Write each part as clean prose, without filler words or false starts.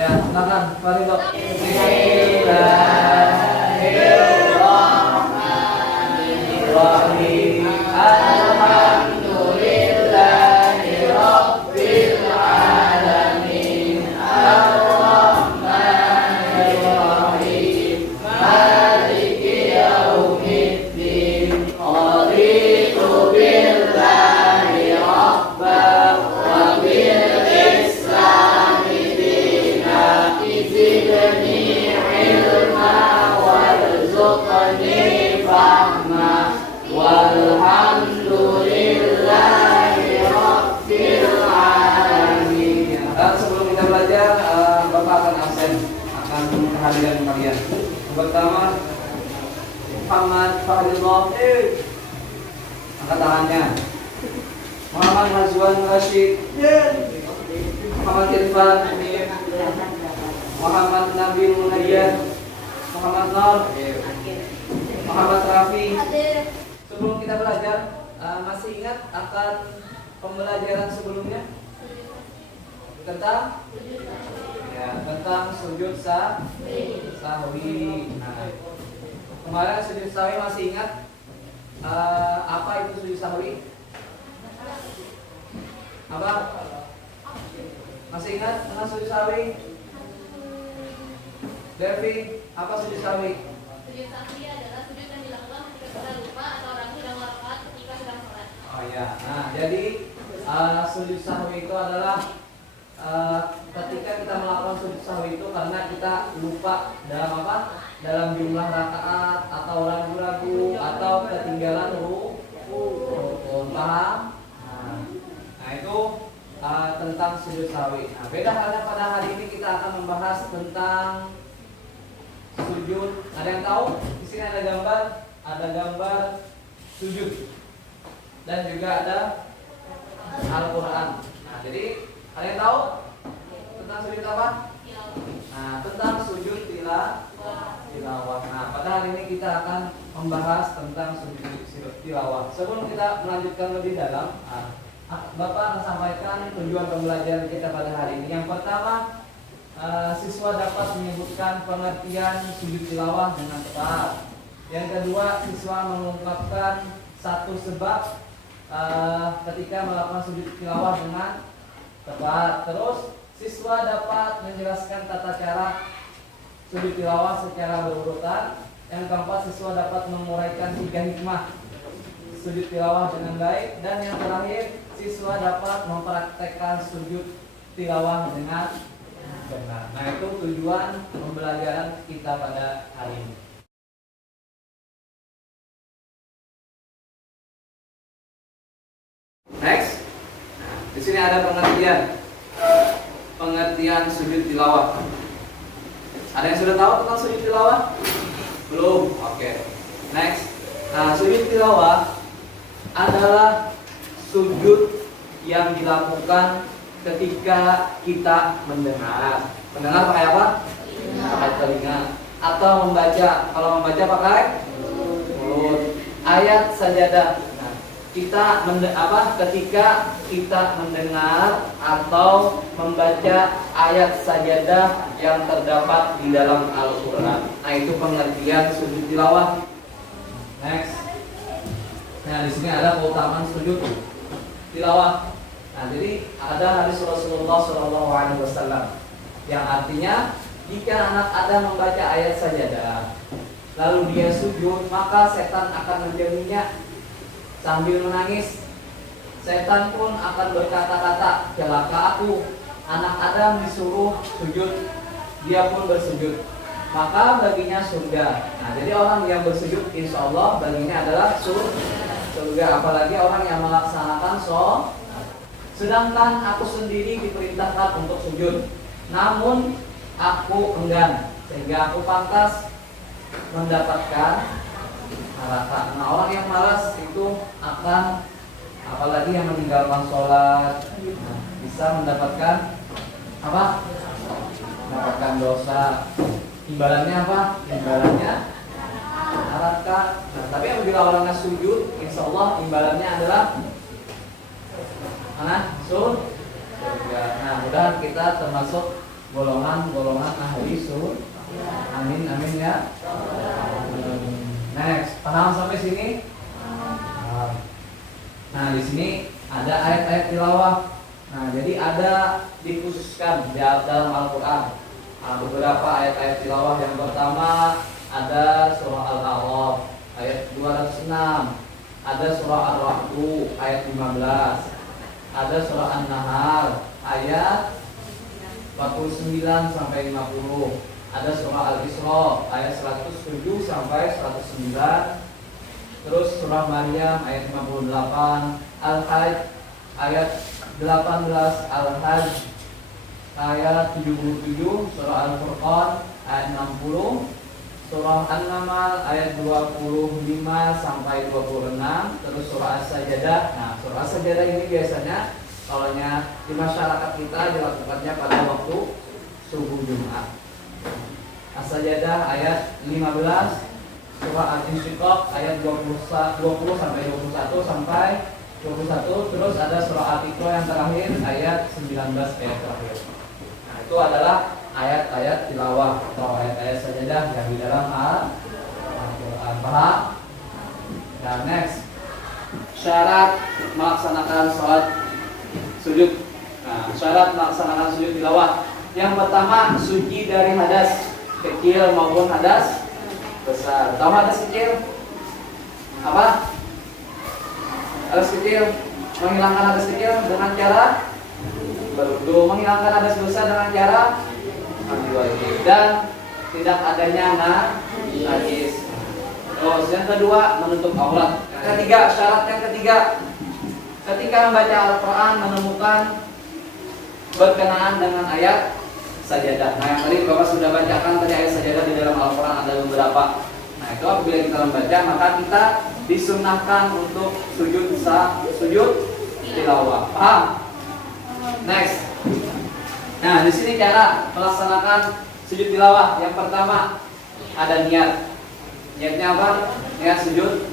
Ya, silakan Farido. Bismillahirrahmanirrahim. Alhamdulillahirabbil alamin. Arrahmanirrahim. Maliki yaumiddin. Raditu billahi rabban wa bil islami dinan. Zidni ilma warzuqni fahma. Walhamdulillahi rabbil alamin. Dan sebelum kita belajar, Bapak akan absen akan kehadiran kalian. Yang pertama, Muhammad Fahrillah, angkat tangannya. Muhammad Mazwan Rashid, Muhammad Irfan, Muhammad Nabil Munayyan, Muhammad Nur, Muhammad Rafi. Sebelum kita belajar, masih ingat akan pembelajaran sebelumnya tentang sujud sahwi. Nah, kemarin sujud sahwi masih ingat apa itu sujud sahwi? Apa? Masih ingat tentang sujud sahwi? Devi, apa sujud sahwi? Sujud sahwi adalah sujud yang dilakukan ketika kita lupa atau ragu dalam rakaat ketika sedang sholat. Oh ya, nah jadi sujud sahwi itu adalah ketika kita melakukan sujud sahwi itu karena kita lupa dalam apa? Dalam jumlah rakaat atau ragu-ragu atau ketinggalan rukun. Paham? Nah itu tentang sujud sahwi. Nah, beda halnya pada hari ini kita akan membahas tentang sujud. Ada yang tahu? Di sini ada gambar sujud dan juga ada Al-Quran. Nah, jadi ada yang tahu tentang sujud apa? Nah, tentang sujud tilawah. Nah, pada hari ini kita akan membahas tentang sujud tilawah. Sebelum kita melanjutkan lebih dalam, Bapak akan sampaikan tujuan pembelajaran kita pada hari ini. Yang pertama, siswa dapat menyebutkan pengertian sujud tilawah dengan tepat. Yang kedua, siswa mengungkapkan satu sebab ketika melakukan sujud tilawah dengan tepat. Terus, siswa dapat menjelaskan tata cara sujud tilawah secara berurutan. Yang keempat, siswa dapat menguraikan 3 hikmah sujud tilawah dengan baik. Dan yang terakhir, siswa dapat mempraktekkan sujud tilawah dengan benar. Nah, itu tujuan pembelajaran kita pada hari ini. Next. Nah, di sini ada pengertian sujud tilawah. Ada yang sudah tahu tentang sujud tilawah? Belum? Oke. Next. Nah, sujud tilawah adalah sujud yang dilakukan ketika kita mendengar. Mendengar pakai apa? Pakai telinga. Atau membaca. Kalau membaca pakai mulut. Ayat sajadah. Nah, ketika kita mendengar atau membaca ayat sajadah yang terdapat di dalam Al-Quran. Nah, itu pengertian sujud tilawah. Next. Nah, di sini ada keutamaan sujud tilawah. Nah, jadi ada hadis Rasulullah SAW yang artinya jika anak Adam membaca ayat sajadah lalu dia sujud, maka setan akan menjauhinya sambil menangis. Setan pun akan berkata-kata, celaka aku, anak Adam disuruh sujud, dia pun bersujud, maka baginya surga. Nah, jadi orang yang bersujud insya Allah baginya adalah surga. Apalagi orang yang melaksanakan sholat. Sedangkan aku sendiri diperintahkan untuk sujud, namun aku enggan, sehingga aku pantas mendapatkan neraka. Nah, orang yang malas itu akan, apalagi yang meninggalkan sholat, bisa mendapatkan apa? Mendapatkan dosa. Imbalannya apa? Imbalannya neraka. Nah, tapi apabila orangnya sujud, insya Allah imbalannya adalah mana? Surga. Nah, mudah-mudahan kita termasuk golongan ahli surga. Amin amin ya. Next, paham sampai sini? Nah, di sini ada ayat-ayat tilawah. Nah, jadi ada dikhususkan dalam Al-Qur'an beberapa ayat-ayat tilawah. Yang pertama ada surah Al-A'raf ayat 206, ada surah Ar-Ra'd ayat 15, ada surah An-Nahl ayat 49 sampai 50, ada surah Al-Isra ayat 107 sampai 109, terus surah Maryam ayat 58, Al-Hajj ayat 18, Al-Hajj ayat 77, surah Al-Furqan ayat 60, surah An-Naml ayat 25 sampai 26, terus surah As-Sajdah. Nah, surah As-Sajdah ini biasanya kalaunya di masyarakat kita dilakukannya pada waktu subuh Jumat. As-Sajdah ayat 15, surah Al-Insyiqaq ayat 20 sampai 21 sampai 21, terus ada surah Al-Iqra yang terakhir ayat 19 ayat terakhir. Nah, itu adalah ayat-ayat tilawah atau ayat-ayat sajadah yang di dalam Al-Qur'an. Paham? Dan next, syarat melaksanakan sholat sujud. Nah, syarat melaksanakan sujud tilawah. Yang pertama, suci dari hadas kecil maupun hadas besar. Tahu hadas kecil? Apa? Hadas kecil, menghilangkan hadas kecil dengan cara berwudu, menghilangkan hadas besar dengan cara mandi wajib, dan tidak adanya najis. Terus yang kedua, menutup aurat. Ketiga, syarat yang ketiga, ketika membaca Al-Quran menemukan berkenaan dengan ayat sajadah. Nah, yang tadi Bapak sudah bacakan tadi ayat sajadah di dalam Al-Quran ada beberapa. Nah, itu apabila kita membaca maka kita disunnahkan untuk sujud tilawah. Paham? Next. Nah, di sini cara melaksanakan sujud tilawah. Yang pertama ada niat. Niatnya apa? Niat sujud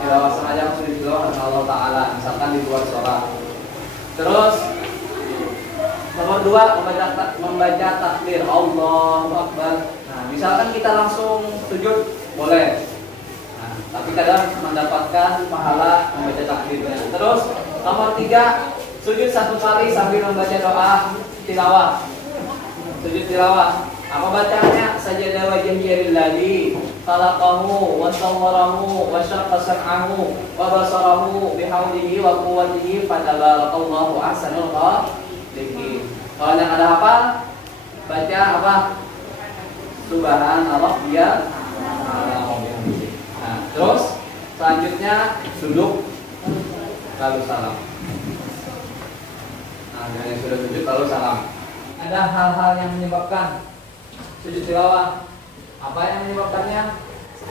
tilawah, sengaja sujud tilawah karena Allah Ta'ala, misalkan di luar sholat. Terus nomor 2 membaca takbir Allahu Akbar. Nah, misalkan kita langsung sujud boleh. Nah, tapi kadang mendapatkan pahala membaca takbirnya. Terus nomor 3, sujud 1 kali sambil membaca doa tilawah. Sujud tilawah. Apa bacanya? Sajada wajhihi lillazi khalaqahu wa sawwarahu wa syaqqa sam'ahu wa basarahu bihaulihi wa quwwatihi fatabarakallahu ahsanul khaliqin. Kalau yang ada hafal baca apa? Subhanallah ya. Nah, terus selanjutnya duduk lalu salam. Nah, yang sudah sujud lalu salam. Ada hal-hal yang menyebabkan sujud tilawah. Apa yang menyebabkannya?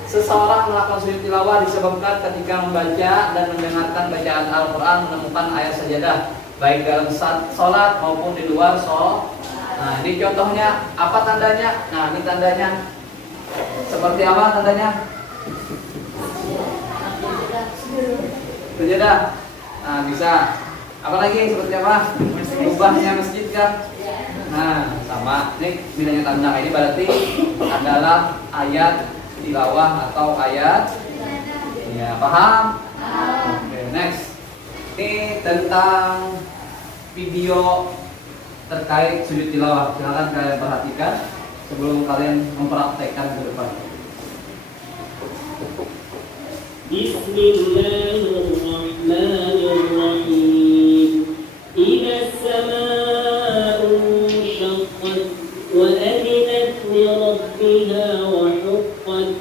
Seseorang melakukan sujud tilawah disebabkan ketika membaca dan mendengarkan bacaan Al-Quran menemukan ayat sajadah, baik dalam sholat maupun di luar sholat. Nah, ini contohnya. Apa tandanya? Nah, ini tandanya. Seperti apa tandanya? Sajadah. Nah, bisa. Apalagi seperti apa? Ubahnya masjid kan? Nah, sama. Ini bilangnya tanda ini berarti adalah ayat tilawah atau ayat. Ya, paham? Oke, next. Ini tentang video terkait sujud tilawah. Silakan kalian perhatikan sebelum kalian mempraktekkan ke depan. Bismillahirrahmanirrahim. Idza as-samaa'u shaqqat wa adinat li rabbiha wa huqqat.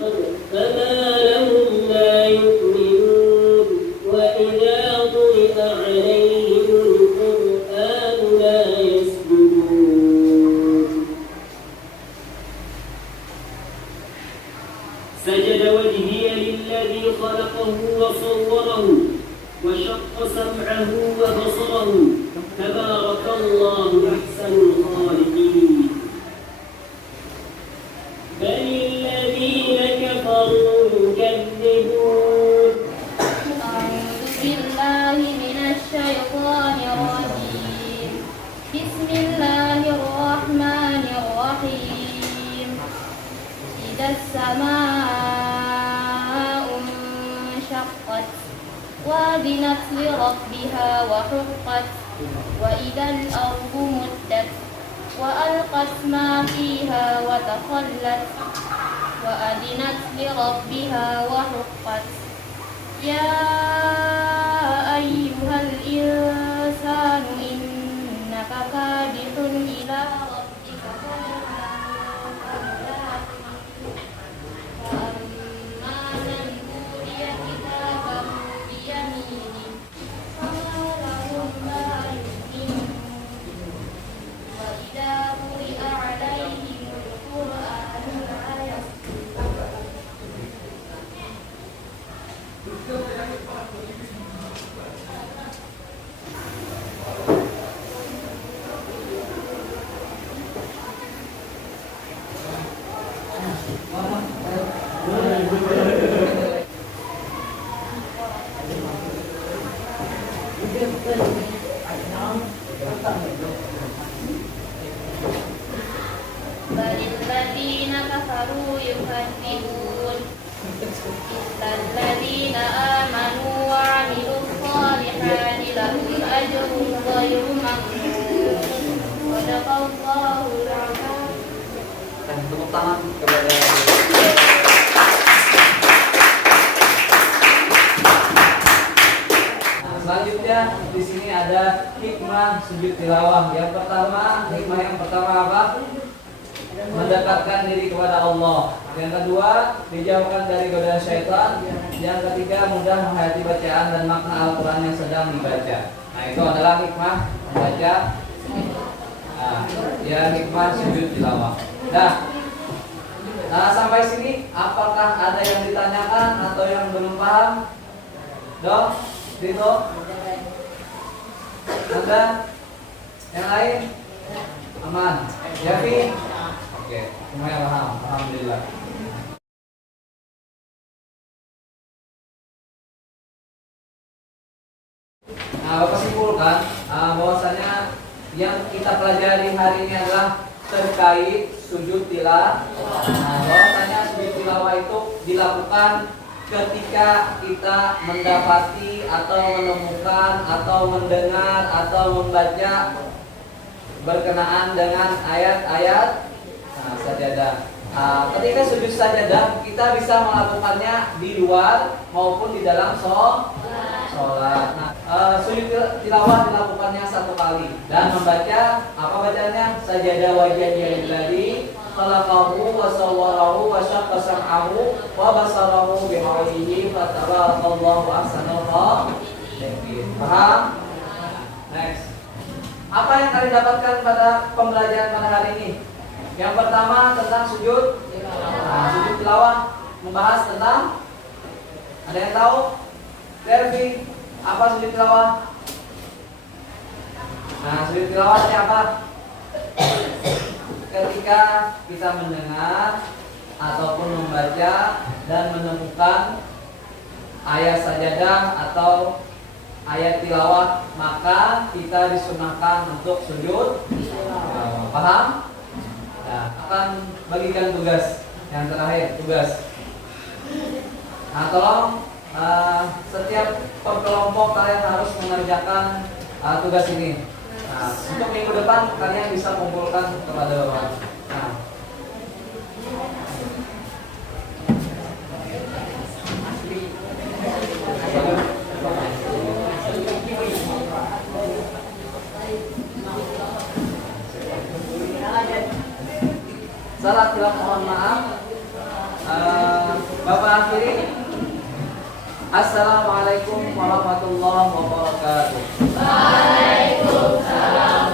Fama lahum la yu'minun wa idza quri'a 'alayhim al-Qur'anu la yasjudun. Sajada wajhiya lilladzi khalaqahu wa sawwarahu wa syaqqa sam'ahu wa basarahu. Tabarakallahu ahsanul khaliqin. السماء انشقت وأذنت لربها وحقت وإذا الأرض مدت وألقت ما فيها وتخلت وأذنت لربها وحقت يا أيها الإنسان إنك كادح إلى ربك فأما من أوتي كتابه بيمينه فما له ما يؤمن وإذا قرئ عليهم القرآن لا يسجدون. بل الذين كفروا يكذبون إلا الذين آمنوا وعملوا الصالحات لهم أجر غير ممنون صدق الله العظيم. Tepuk tangan kepada selanjutnya di sini ada hikmah sujud tilawah. Yang pertama, hikmah yang pertama apa? Mendekatkan diri kepada Allah. Yang kedua, dijauhkan dari godaan syaitan. Yang ketiga, mudah menghayati bacaan dan makna Al-Quran yang sedang dibaca. Nah, itu adalah hikmah membaca. Nah, ya hikmah sujud tilawah. Nah, sampai sini apakah ada yang ditanyakan atau yang belum paham? Dok, Dito, ada yang lain? Aman, Yafi? Oke, semuanya paham, alhamdulillah. Nah, Bapak simpulkan bahwasanya yang kita pelajari hari ini adalah terkait sujud tilawah. Nah, bahwasanya sujud tilawah itu dilakukan ketika kita mendapati atau menemukan atau mendengar atau membaca berkenaan dengan ayat-ayat sajadah. Ketika sujud sajadah kita bisa melakukannya di luar maupun di dalam sholat. Nah, sujud tilawah dilakukannya satu kali dan membaca apa bacanya? Sajadah wajhiyal ladzi khalaqahu wa sawwarahu wa syaqqa sam'ahu wa basarahu bi'aynihi fa tabarakallahu ahsanul khaliqin. Paham? Next. Apa yang kalian dapatkan pada pembelajaran pada hari ini? Yang pertama tentang sujud. Nah, sujud tilawah membahas tentang, ada yang tahu? Dervi, apa sujud tilawah? Nah, sujud tilawah ini apa? Ketika kita mendengar ataupun membaca dan menemukan ayat sajadah atau ayat tilawah, maka kita disunahkan untuk sujud. Paham? Nah, akan bagikan tugas yang terakhir, tugas. Nah, tolong setiap perkelompok kalian harus mengerjakan tugas ini. Nah, untuk minggu depan kalian bisa kumpulkan kepada Bapak. Nah, salah silap mohon maaf. Bapak akhiri. Assalamualaikum warahmatullahi wabarakatuh. Waalaikumsalam.